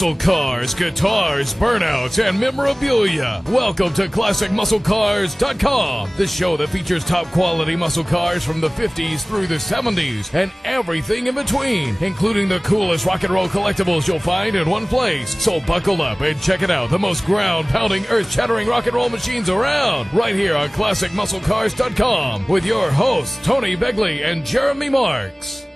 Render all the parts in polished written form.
muscle cars, guitars, burnouts, and memorabilia. Welcome to ClassicMuscleCars.com, the show that features top quality muscle cars from the 50s through the 70s and everything in between, including the coolest rock and roll collectibles you'll find in one place. So buckle up and check it out, the most ground-pounding, earth-shattering rock and roll machines around, right here on ClassicMuscleCars.com with your hosts, Tony Begley and Jeremy Marks.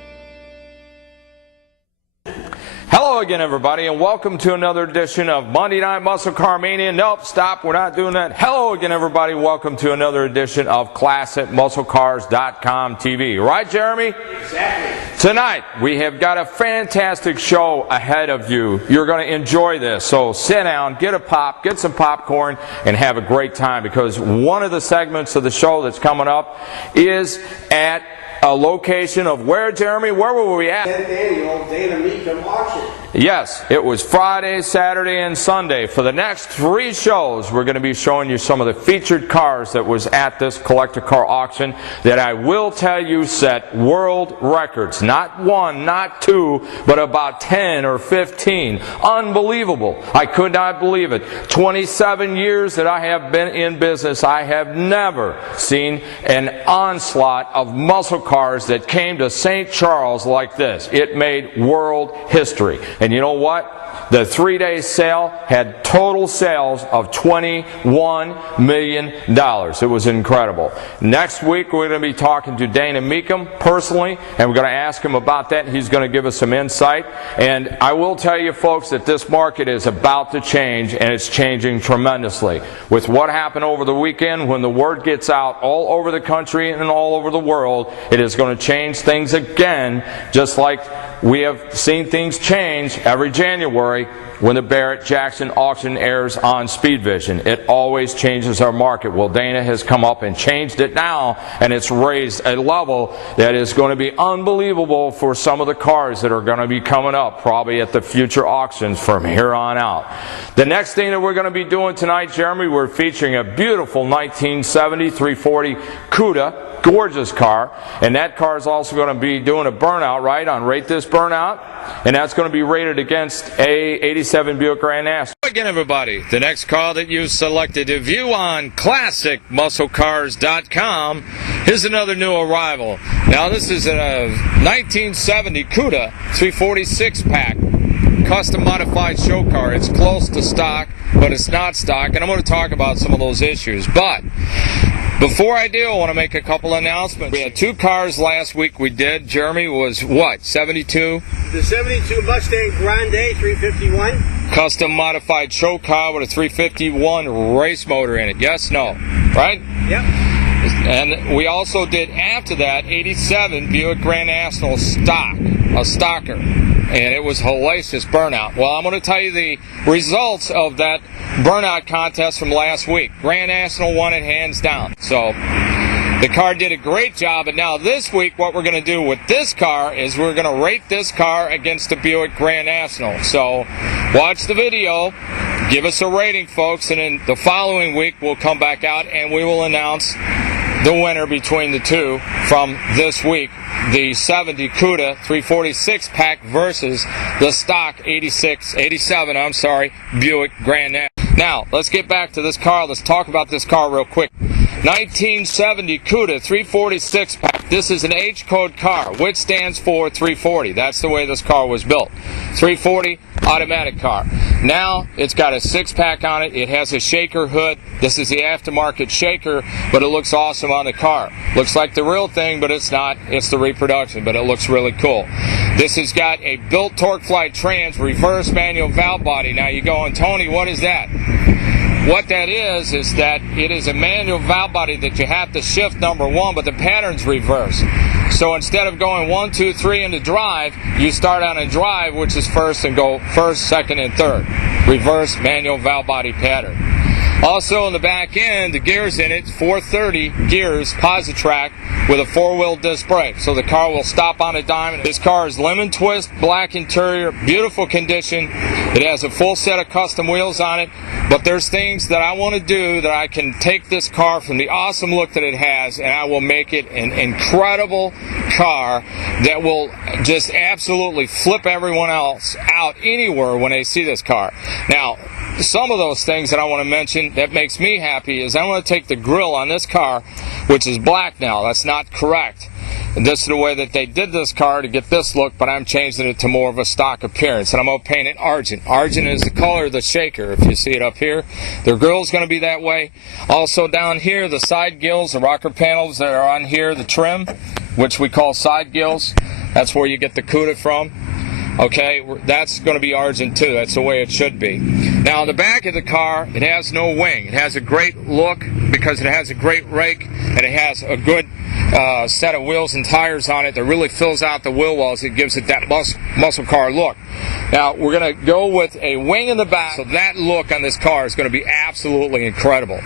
Hello again, everybody, and welcome to another edition of Monday Night Muscle Car Mania. Nope, stop, we're not doing that. Hello again, everybody. Welcome to another edition of ClassicMuscleCars.com TV. Right, Jeremy? Exactly. Tonight, we have got a fantastic show ahead of you. You're going to enjoy this. So sit down, get a pop, get some popcorn, and have a great time, because one of the segments of the show that's coming up is at a location of where, Jeremy? Where were we at? 10th annual Dana Mecum Auction. Yes, it was Friday, Saturday, and Sunday. For the next 3 shows, we're going to be showing you some of the featured cars that was at this collector car auction that I will tell you set world records. Not 1, not 2, but about 10 or 15. Unbelievable. I could not believe it. 27 years that I have been in business, I have never seen an onslaught of muscle cars that came to St. Charles like this. It made world history. And you know what? The 3-day sale had total sales of $21 million. It was incredible. Next week, we're going to be talking to Dana Mecum personally, and we're going to ask him about that. He's going to give us some insight. And I will tell you, folks, that this market is about to change, and it's changing tremendously. With what happened over the weekend, when the word gets out all over the country and all over the world, it is going to change things again, just like we have seen things change every January when the Barrett-Jackson auction airs on Speed Vision. It always changes our market. Well, Dana has come up and changed it now, and it's raised a level that is going to be unbelievable for some of the cars that are going to be coming up probably at the future auctions from here on out. The next thing that we're going to be doing tonight, Jeremy, we're featuring a beautiful 1970 340 Cuda. Gorgeous car, and that car is also going to be doing a burnout, right, on Rate This Burnout, and that's going to be rated against a 87 Buick Grand National. Again, everybody, the next car that you selected to view on ClassicMuscleCars.com is another new arrival. Now, this is a 1970 Cuda 346-pack. Custom modified show car. It's close to stock, but it's not stock, and I'm going to talk about some of those issues. But before I do, I want to make a couple announcements. We had 2 cars last week we did. Jeremy was what, 72? The 72 Mustang Grande 351. Custom modified show car with a 351 race motor in it. Yes, no, right? Yep. And we also did, after that, 87 Buick Grand National stock, a stalker. And it was hellacious burnout. Well, I'm going to tell you the results of that burnout contest from last week. Grand National won it hands down. So the car did a great job. And now this week, what we're going to do with this car is we're going to rate this car against the Buick Grand National. So watch the video, give us a rating, folks, and then the following week we'll come back out and we will announce the winner between the two from this week. The 70 Cuda 346 pack versus the stock 87 Buick Grand National. Now, let's get back to this car. Let's talk about this car real quick. 1970 Cuda 346 pack. This is an H code car, which stands for 340. That's the way this car was built. 340 automatic car. Now it's got a 6-pack on it. It has a shaker hood. This is the aftermarket shaker, but it looks awesome on the car. Looks like the real thing, but it's not. It's the reproduction, but it looks really cool. This has got a built torque flight trans reverse manual valve body. Now you're going, Tony, what is that? What that is that it is a manual valve body that you have to shift number 1, but the pattern's reverse. So instead of going 1, 2, 3 into drive, you start on a drive, which is first, and go first, second, and third. Reverse manual valve body pattern. Also in the back end, the gears in it, 430 gears, Positrack, with a 4-wheel disc brake. So the car will stop on a dime. This car is lemon twist, black interior, beautiful condition. It has a full set of custom wheels on it. But there's things that I want to do that I can take this car from the awesome look that it has, and I will make it an incredible car that will just absolutely flip everyone else out anywhere when they see this car. Now, some of those things that I want to mention that makes me happy is I want to take the grille on this car, which is black now. That's not correct. This is the way that they did this car to get this look, but I'm changing it to more of a stock appearance, and I'm going to paint it argent. Argent is the color of the shaker, if you see it up here. The grille's going to be that way. Also down here, the side gills, the rocker panels that are on here, the trim, which we call side gills. That's where you get the Cuda from. Okay, that's going to be argent too. That's the way it should be. Now, on the back of the car, it has no wing. It has a great look because it has a great rake, and it has a good set of wheels and tires on it that really fills out the wheel wells. It gives it that muscle car look. Now, we're going to go with a wing in the back, so that look on this car is going to be absolutely incredible.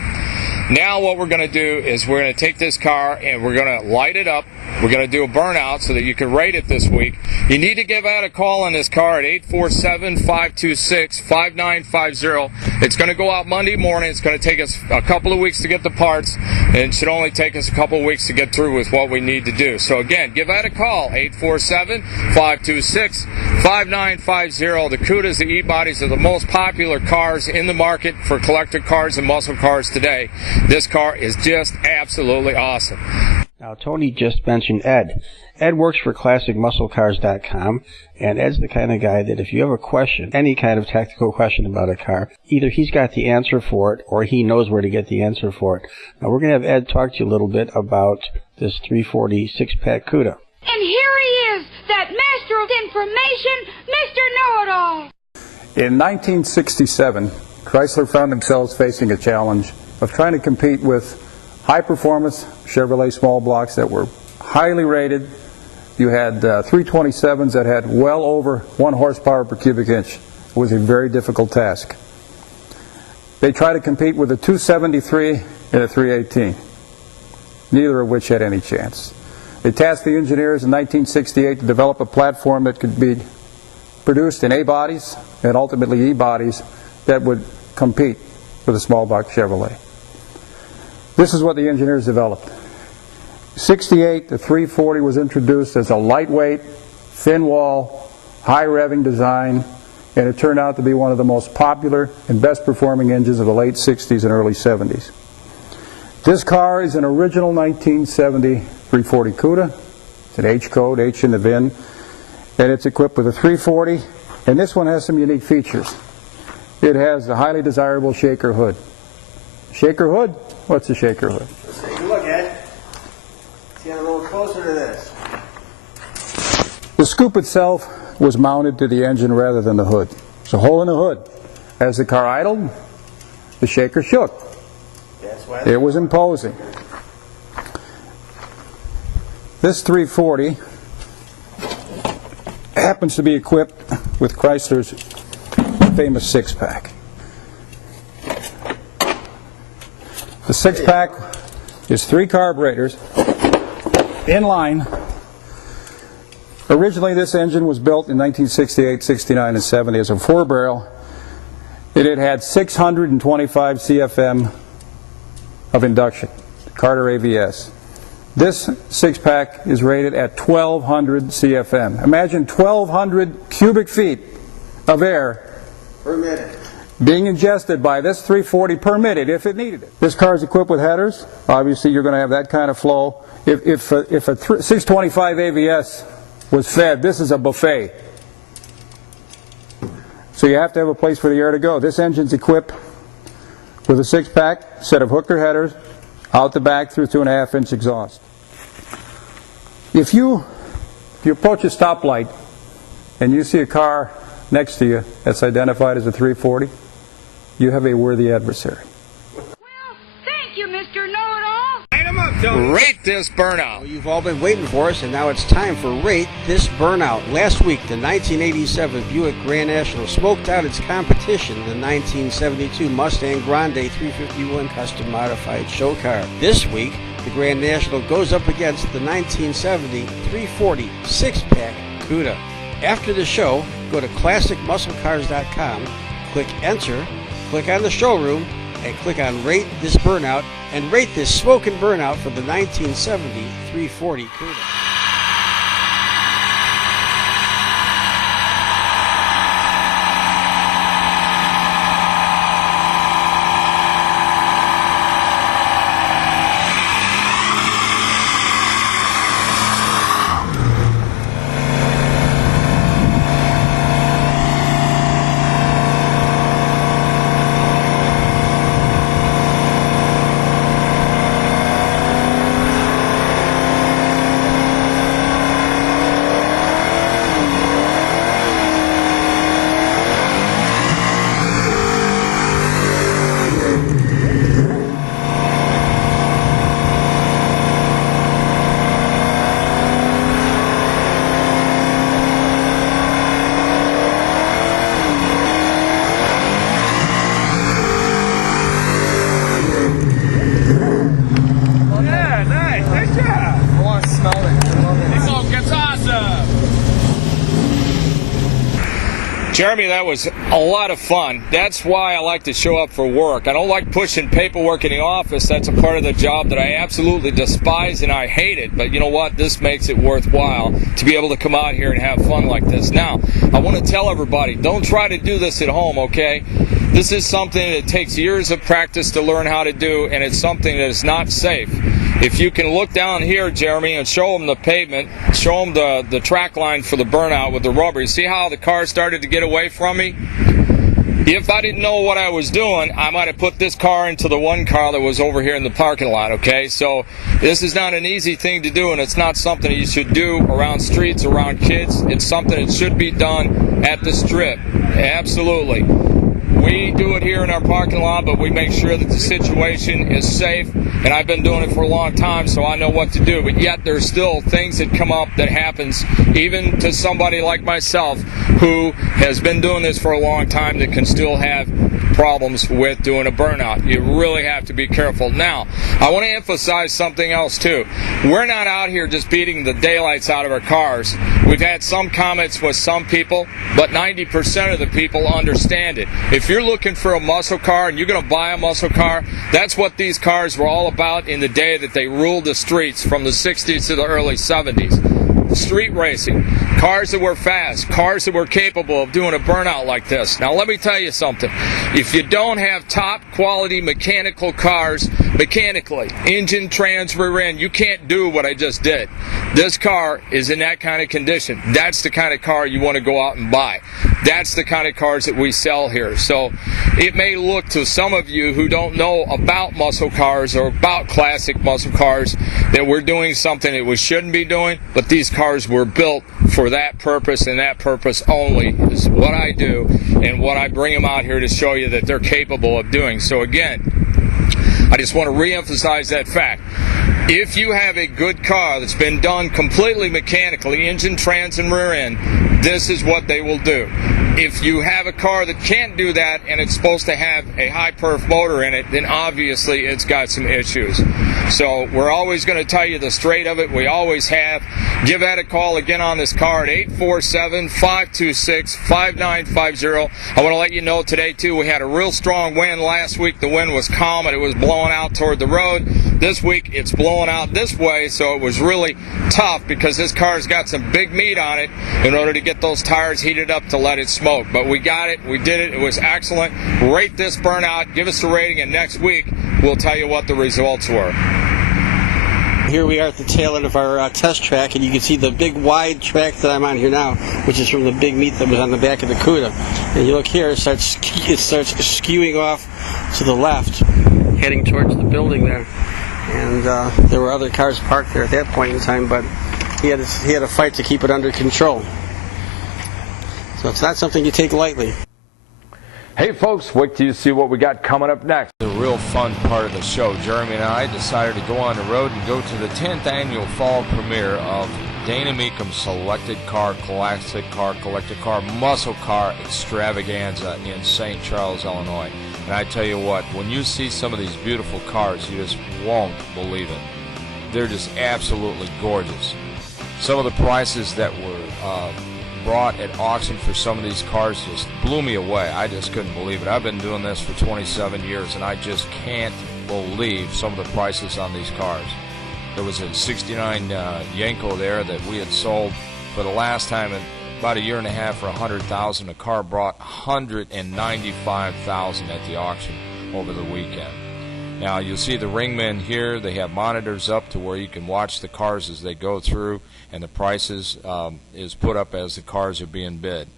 Now what we're going to do is we're going to take this car and we're going to light it up. We're going to do a burnout so that you can rate it this week. You need to give out a call on this car at 847-526-5950. It's going to go out Monday morning. It's going to take us a couple of weeks to get the parts, and it should only take us a couple of weeks to get through with what we need to do. So again, give out a call, 847-526-5950. The Cudas, the E-bodies are the most popular cars in the market for collector cars and muscle cars today. This car is just absolutely awesome. Now, Tony just mentioned Ed. Ed works for ClassicMuscleCars.com, and Ed's the kind of guy that if you have a question, any kind of technical question about a car, either he's got the answer for it or he knows where to get the answer for it. Now, we're going to have Ed talk to you a little bit about this 340 six-pack Cuda. And here he is, that master of information, Mr. Know-It-All. In 1967, Chrysler found themselves facing a challenge of trying to compete with high-performance Chevrolet small blocks that were highly rated. You had 327s that had well over 1 horsepower per cubic inch. It was a very difficult task. They tried to compete with a 273 and a 318, neither of which had any chance. They tasked the engineers in 1968 to develop a platform that could be produced in A-bodies and ultimately E-bodies that would compete with a small block Chevrolet. This is what the engineers developed. 68, the 340 was introduced as a lightweight, thin wall, high revving design, and it turned out to be one of the most popular and best performing engines of the late 60s and early 70s. This car is an original 1970 340 Cuda. It's an H code, H in the VIN, and it's equipped with a 340, and this one has some unique features. It has a highly desirable shaker hood. Shaker hood? What's a shaker hood? Let's take a look, Ed. Let's get a little closer to this. The scoop itself was mounted to the engine rather than the hood. It's a hole in the hood. As the car idled, the shaker shook. It was imposing. This 340 happens to be equipped with Chrysler's famous six-pack. The six-pack is 3 carburetors in line. Originally, this engine was built in 1968, 69, and 70 as a 4-barrel. It had 625 CFM of induction, Carter AVS. This six-pack is rated at 1,200 CFM. Imagine 1,200 cubic feet of air Per minute. being ingested by this 340 per minute if it needed it. This car is equipped with headers. Obviously, you're going to have that kind of flow. If a 625 AVS was fed, this is a buffet. So you have to have a place for the air to go. This engine's equipped with a six-pack, set of hooker headers, out the back through 2.5-inch exhaust. If you approach a stoplight and you see a car next to you that's identified as a 340, you have a worthy adversary. Well, thank you, Mr. Know-It-All. Light 'em up, Tony. Rate this burnout. Well, you've all been waiting for us, and now it's time for Rate This Burnout. Last week, the 1987 Buick Grand National smoked out its competition, the 1972 Mustang Grande 351 Custom Modified Show Car. This week, the Grand National goes up against the 1970 340 six-pack Cuda. After the show, go to ClassicMuscleCars.com, click Enter, Click on the showroom and click on Rate This Burnout and rate this smoking burnout for the 1970 340 Cuda. Jeremy, that was a lot of fun. That's why I like to show up for work. I don't like pushing paperwork in the office. That's a part of the job that I absolutely despise and I hate it. But you know what? This makes it worthwhile to be able to come out here and have fun like this. Now, I want to tell everybody, don't try to do this at home, okay? This is something that takes years of practice to learn how to do, and it's something that is not safe. If you can look down here, Jeremy, and show them the pavement, show them the track line for the burnout with the rubber. You see how the car started to get away from me? If I didn't know what I was doing, I might have put this car into the one car that was over here in the parking lot, okay? So this is not an easy thing to do, and it's not something that you should do around streets, around kids. It's something that should be done at the strip. Absolutely. We do it here in our parking lot, but we make sure that the situation is safe, and I've been doing it for a long time, so I know what to do. But yet there's still things that come up that happens even to somebody like myself who has been doing this for a long time that can still have problems with doing a burnout. You really have to be careful. Now, I want to emphasize something else too. We're not out here just beating the daylights out of our cars. We've had some comments with some people, but 90% of the people understand it. If you're looking for a muscle car and you're going to buy a muscle car, that's what these cars were all about in the day that they ruled the streets from the 60s to the early 70s. Street racing, cars that were fast, cars that were capable of doing a burnout like this. Now let me tell you something. If you don't have top quality mechanical cars, mechanically, engine, trans, rear end, you can't do what I just did. This car is in that kind of condition. That's the kind of car you want to go out and buy. That's the kind of cars that we sell here. So it may look to some of you who don't know about muscle cars or about classic muscle cars that we're doing something that we shouldn't be doing, but these cars were built for that purpose, and that purpose only is what I do and what I bring them out here to show you that they're capable of doing. So again, I just want to re-emphasize that fact. If you have a good car that's been done completely mechanically, engine, trans, and rear end, this is what they will do. If you have a car that can't do that and it's supposed to have a high perf motor in it, then obviously it's got some issues. So we're always going to tell you the straight of it. We always have. Give Ed a call again on this car at 847-526-5950. I want to let you know today, too, we had a real strong wind last week. The wind was calm and it was blowing out toward the road. This week it's blowing out this way, so it was really tough because this car's got some big meat on it in order to get those tires heated up to let it smoke. But we got it. We did it. It was excellent. Rate this burnout. Give us a rating, and next week we'll tell you what the results were. Here we are at the tail end of our test track, and you can see the big wide track that I'm on here now, which is from the big meat that was on the back of the Cuda. And you look here, it starts skewing off to the left, heading towards the building there. And there were other cars parked there at that point in time, but he had a fight to keep it under control. So it's not something you take lightly. Hey folks, wait till you see what we got coming up next. The real fun part of the show. Jeremy and I decided to go on the road and go to the 10th annual fall premiere of Dana Mecum Selected Car, Classic Car, Collector Car, Muscle Car Extravaganza in St. Charles, Illinois. And I tell you what, when you see some of these beautiful cars, you just won't believe it. They're just absolutely gorgeous. Some of the prices that were brought at auction for some of these cars just blew me away. I just couldn't believe it. I've been doing this for 27 years, and I just can't believe some of the prices on these cars. There was a 69 Yenko there that we had sold for the last time in about a year and a half for $100,000. The car brought $195,000 at the auction over the weekend. Now you'll see the ringmen here. They have monitors up to where you can watch the cars as they go through, and the prices is put up as the cars are being bid.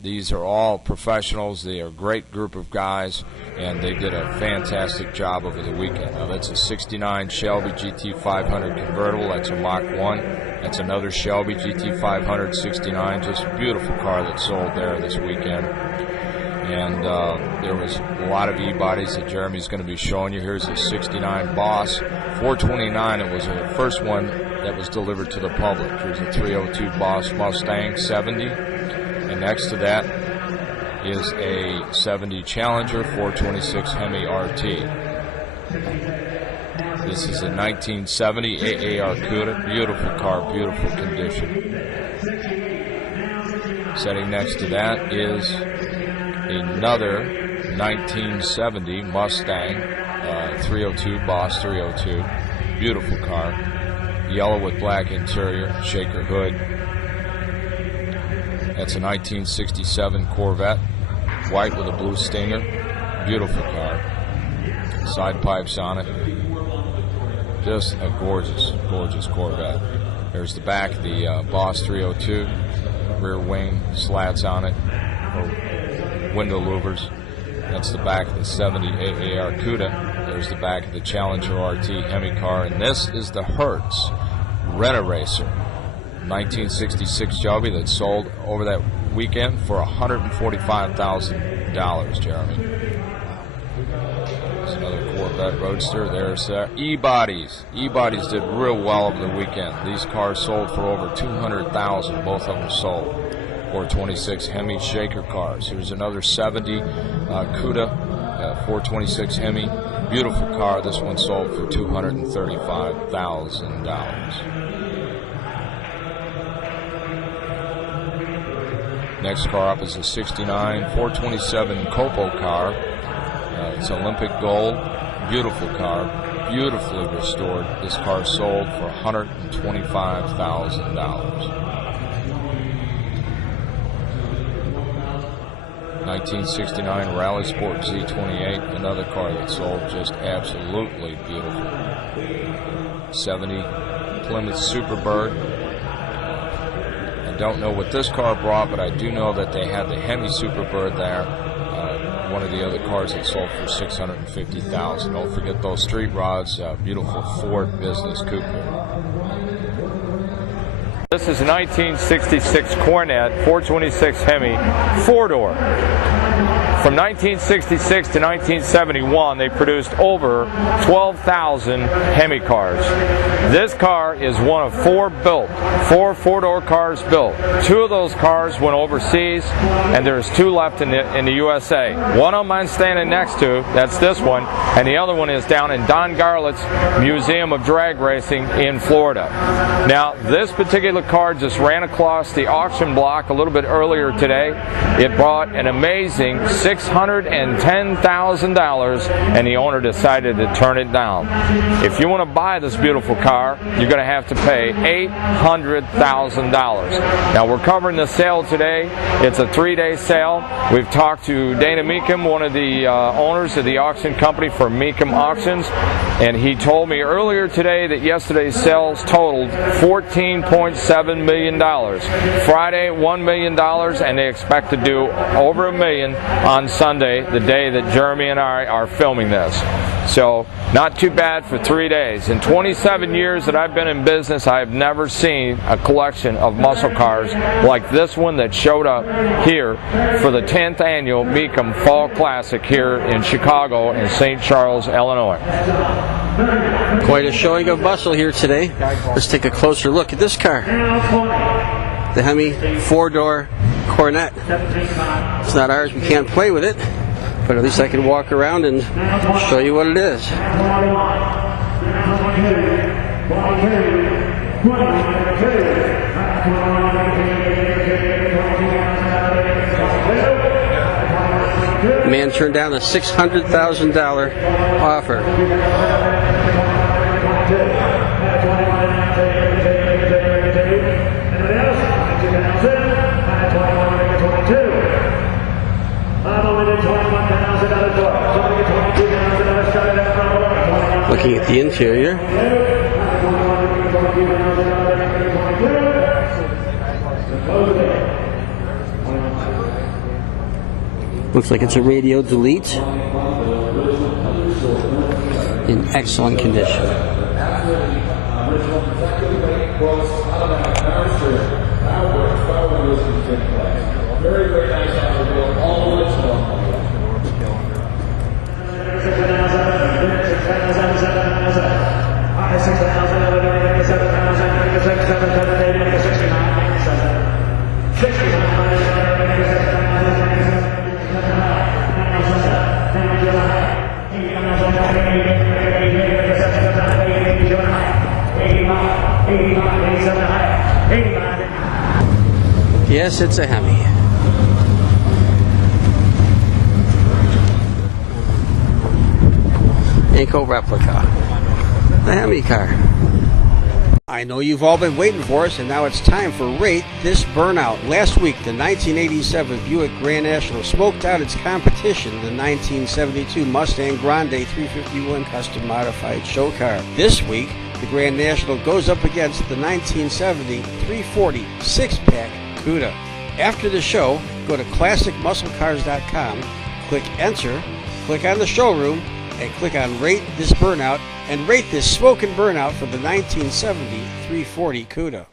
These are all professionals. They are a great group of guys, and they did a fantastic job over the weekend. Now that's a 69 Shelby GT500 convertible. That's a Mach 1. That's another Shelby GT500 69. Just a beautiful car that sold there this weekend. And there was a lot of E-bodies that Jeremy's going to be showing you. Here's a 69 Boss 429. It was the first one that was delivered to the public. Here's a 302 Boss Mustang 70. And next to that is a 70 Challenger 426 Hemi RT. This is a 1970 AAR Cuda. Beautiful car, beautiful condition. Sitting next to that is another 1970 Mustang 302, Boss 302. Beautiful car. Yellow with black interior, shaker hood. That's a 1967 Corvette, white with a blue stinger. Beautiful car. Side pipes on it. Just a gorgeous, gorgeous Corvette. There's the back of the Boss 302. Rear wing slats on it. Window louvers. That's the back of the 70 AAR Cuda. There's the back of the Challenger RT Hemi car. And this is the Hertz Rent-A-Racer 1966 Shelby that sold over that weekend for $145,000, Jeremy. There's another Corvette Roadster. There's E-bodies. E-bodies did real well over the weekend. These cars sold for over $200,000. Both of them sold. 426 Hemi shaker cars. Here's another 70 Cuda 426 Hemi. Beautiful car. This one sold for $235,000. Next car up is a 69 427 Copo car. It's Olympic gold. Beautiful car. Beautifully restored. This car sold for $125,000. 1969 Rally Sport Z28, another car that sold just absolutely beautiful. 70 Plymouth Superbird. I don't know what this car brought, but I do know that they had the Hemi Superbird there. One of the other cars that sold for $650,000. Don't forget those street rods. Beautiful Ford Business Coupe. This is a 1966 Cornet 426 Hemi 4-door. From 1966 to 1971, they produced over 12,000 Hemi cars. This car is one of four built, four 4-door cars built. Two of those cars went overseas, and there's two left in the USA. One of them I'm standing next to, that's this one, and the other one is down in Don Garlett's Museum of Drag Racing in Florida. Now, this particular car just ran across the auction block a little bit earlier today. It brought an amazing $610,000, and the owner decided to turn it down. If you want to buy this beautiful car, you're going to have to pay $800,000. Now, we're covering the sale today. It's a 3-day sale. We've talked to Dana Mecum, one of the owners of the auction company for Mecum Auctions, and he told me earlier today that yesterday's sales totaled $14.7 million. Friday, $1 million, and they expect to do over $1 million on Sunday, the day that Jeremy and I are filming this. So, not too bad for 3 days. In 27 years that I've been in business, I have never seen a collection of muscle cars like this one that showed up here for the 10th annual Mecum Fall Classic here in Chicago and St. Charles, Illinois. Quite a showing of muscle here today. Let's take a closer look at this car. The Hemi 4-door Cornet. It's not ours, we can't play with it, but at least I can walk around and show you what it is. The man turned down a $600,000 offer. Looking at the interior. Looks like it's a radio delete in excellent condition. Yes, it's a Hemi. Inco replica. The Hemi car. I know you've all been waiting for us, and now it's time for Rate This Burnout. Last week, the 1987 Buick Grand National smoked out its competition, the 1972 Mustang Grande 351 Custom Modified Show Car. This week, the Grand National goes up against the 1970 340 6-pack Cuda. After the show, go to ClassicMuscleCars.com, click Enter, click on the showroom, and click on Rate This Burnout, and rate this smoking burnout for the 1970 340 Cuda.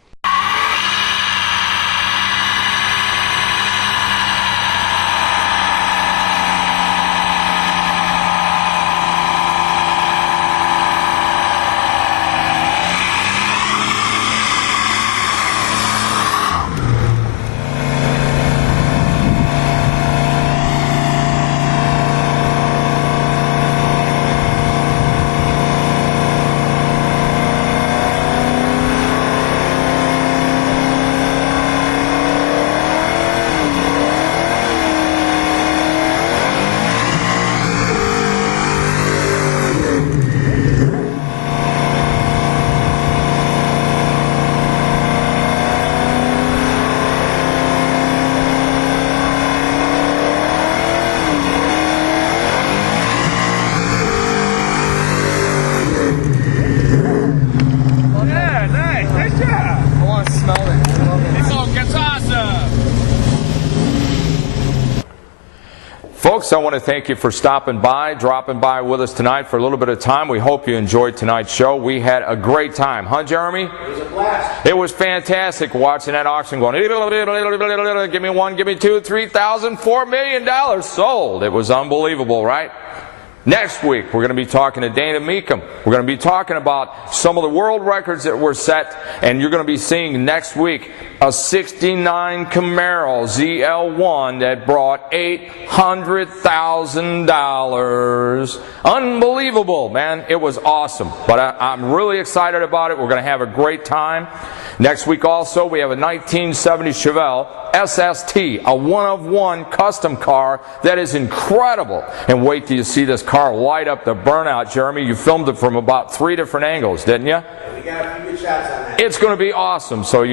Folks, I want to thank you for stopping by, dropping by with us tonight for a little bit of time. We hope you enjoyed tonight's show. We had a great time. Huh, Jeremy? It was a blast. It was fantastic watching that auction going, give me one, give me two, 3,000, $4 million sold. It was unbelievable, right? Next week, we're going to be talking to Dana Mecum. We're going to be talking about some of the world records that were set, and you're going to be seeing next week a 69 Camaro ZL1 that brought $800,000. Unbelievable, man. It was awesome. But I'm really excited about it. We're going to have a great time. Next week also, we have a 1970 Chevelle SST, a one-of-one custom car that is incredible. And wait till you see this car light up the burnout, Jeremy. You filmed it from about 3 different angles, didn't you? We got a few good shots on that. It's going to be awesome. So,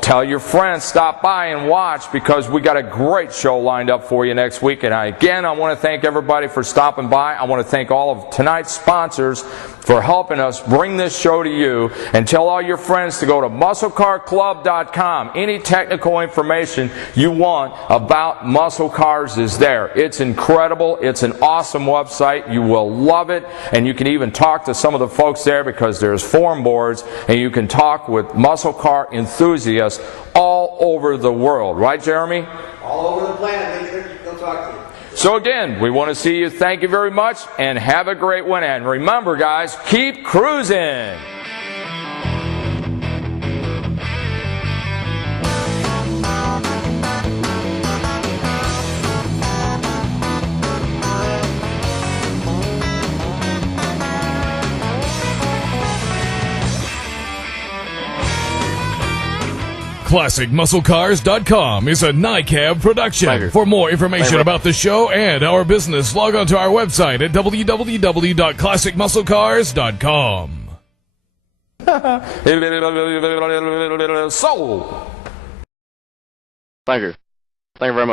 tell your friends, stop by and watch, because we got a great show lined up for you next week. And again, I want to thank everybody for stopping by. I want to thank all of tonight's sponsors for helping us bring this show to you. And tell all your friends to go to MuscleCarClub.com. Any technical information you want about muscle cars is there. It's incredible. It's an awesome website. You will love it. And you can even talk to some of the folks there, because there's forum boards, and you can talk with muscle car enthusiasts all over the world. Right, Jeremy? All over the planet. They'll talk to you. So again, we want to see you. Thank you very much, and have a great one. And remember, guys, keep cruising. ClassicMuscleCars.com is a NICAB production. For more information about the show and our business, log on to our website at www.classicmusclecars.com. Sold. Thank you. Thank you very much.